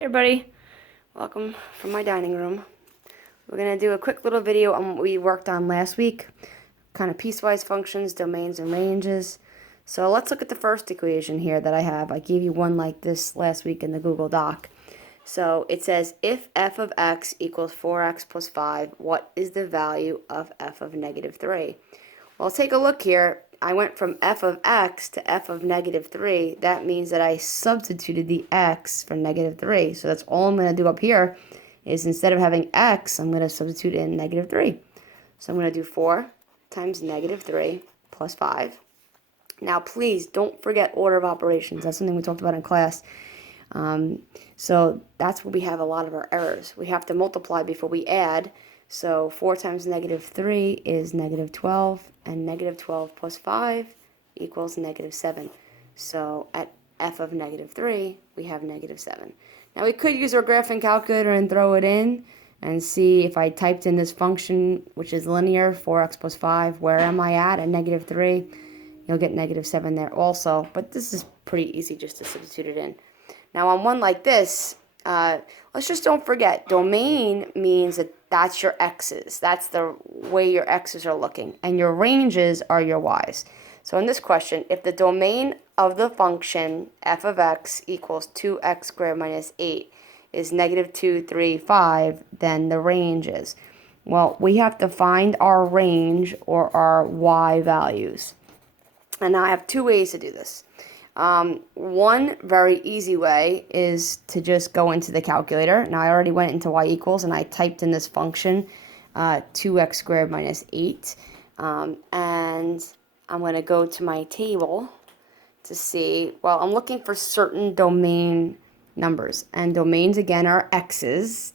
Hey everybody, welcome from my dining room. We're going to do a quick little video on what we worked on last week, kind of piecewise functions, domains, and ranges. So let's look at the first equation here that I have. I gave you one like this last week in the Google Doc. So it says, if f of x equals 4x plus 5, what is the value of f of negative 3? Well, take a look here. I went from f of x to f of negative 3. That means that I substituted the x for negative 3. So that's all I'm going to do up here is instead of having x, I'm going to substitute in negative 3. So I'm going to do 4 times negative 3 plus 5. Now, please don't forget order of operations. That's something we talked about in class. So that's where we have a lot of our errors. We have to multiply before we add. So 4 times negative 3 is negative 12, and negative 12 plus 5 equals negative 7. So at f of negative 3, we have negative 7. Now we could use our graphing calculator and throw it in and see if I typed in this function, which is linear, 4x plus 5, where am I at negative 3? You'll get negative 7 there also, but this is pretty easy just to substitute it in. Now on one like this, let's just don't forget, domain means that that's your x's. That's the way your x's are looking. And your ranges are your y's. So in this question, if the domain of the function f of x equals 2x squared minus 8 is negative 2, 3, 5, then the range is, well, we have to find our range or our y values. And now I have two ways to do this. One very easy way is to just go into the calculator. Now I already went into y equals and I typed in this function 2x squared minus 8, and I'm going to go to my table to see, well, I'm looking for certain domain numbers, and domains again are x's.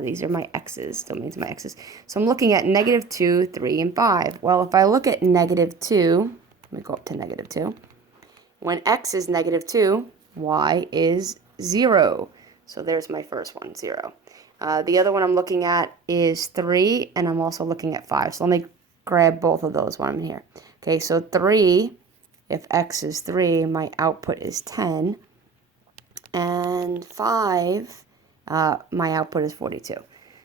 These are my x's, domains are my x's. So I'm looking at negative 2, 3, and 5. Well, if I look at negative 2, let me go up to negative 2. When x is negative 2, y is 0. So there's my first one, 0. The other one I'm looking at is 3, and I'm also looking at 5. So let me grab both of those while I'm here. Okay, so 3, if x is 3, my output is 10. And 5, my output is 42.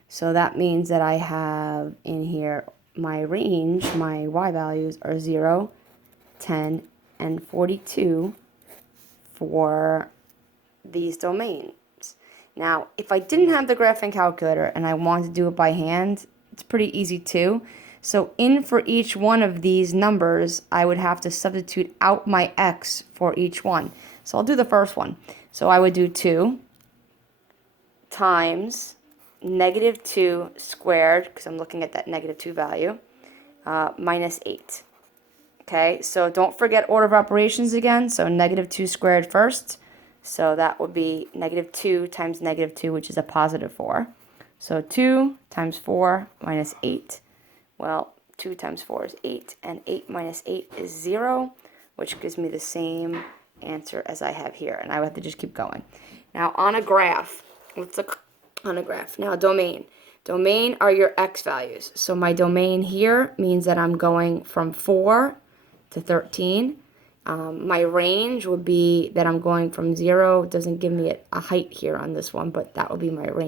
So that means that I have in here my range, my y values are 0, 10, and 42 for these domains. Now, if I didn't have the graphing calculator and I wanted to do it by hand, it's pretty easy too. So in for each one of these numbers, I would have to substitute out my x for each one. So I'll do the first one. So I would do 2 times negative 2 squared, because I'm looking at that negative 2 value, minus 8. Okay, so don't forget order of operations again. So negative 2 squared first. So that would be negative 2 times negative 2, which is a positive 4. So 2 times 4 minus 8. Well, 2 times 4 is 8, and 8 minus 8 is 0, which gives me the same answer as I have here. And I would have to just keep going. Now on a graph, let's look on a graph. Now domain. Domain are your x values. So my domain here means that I'm going from 4 to 13. My range would be that I'm going from 0. It doesn't give me a height here on this one, but that would be my range.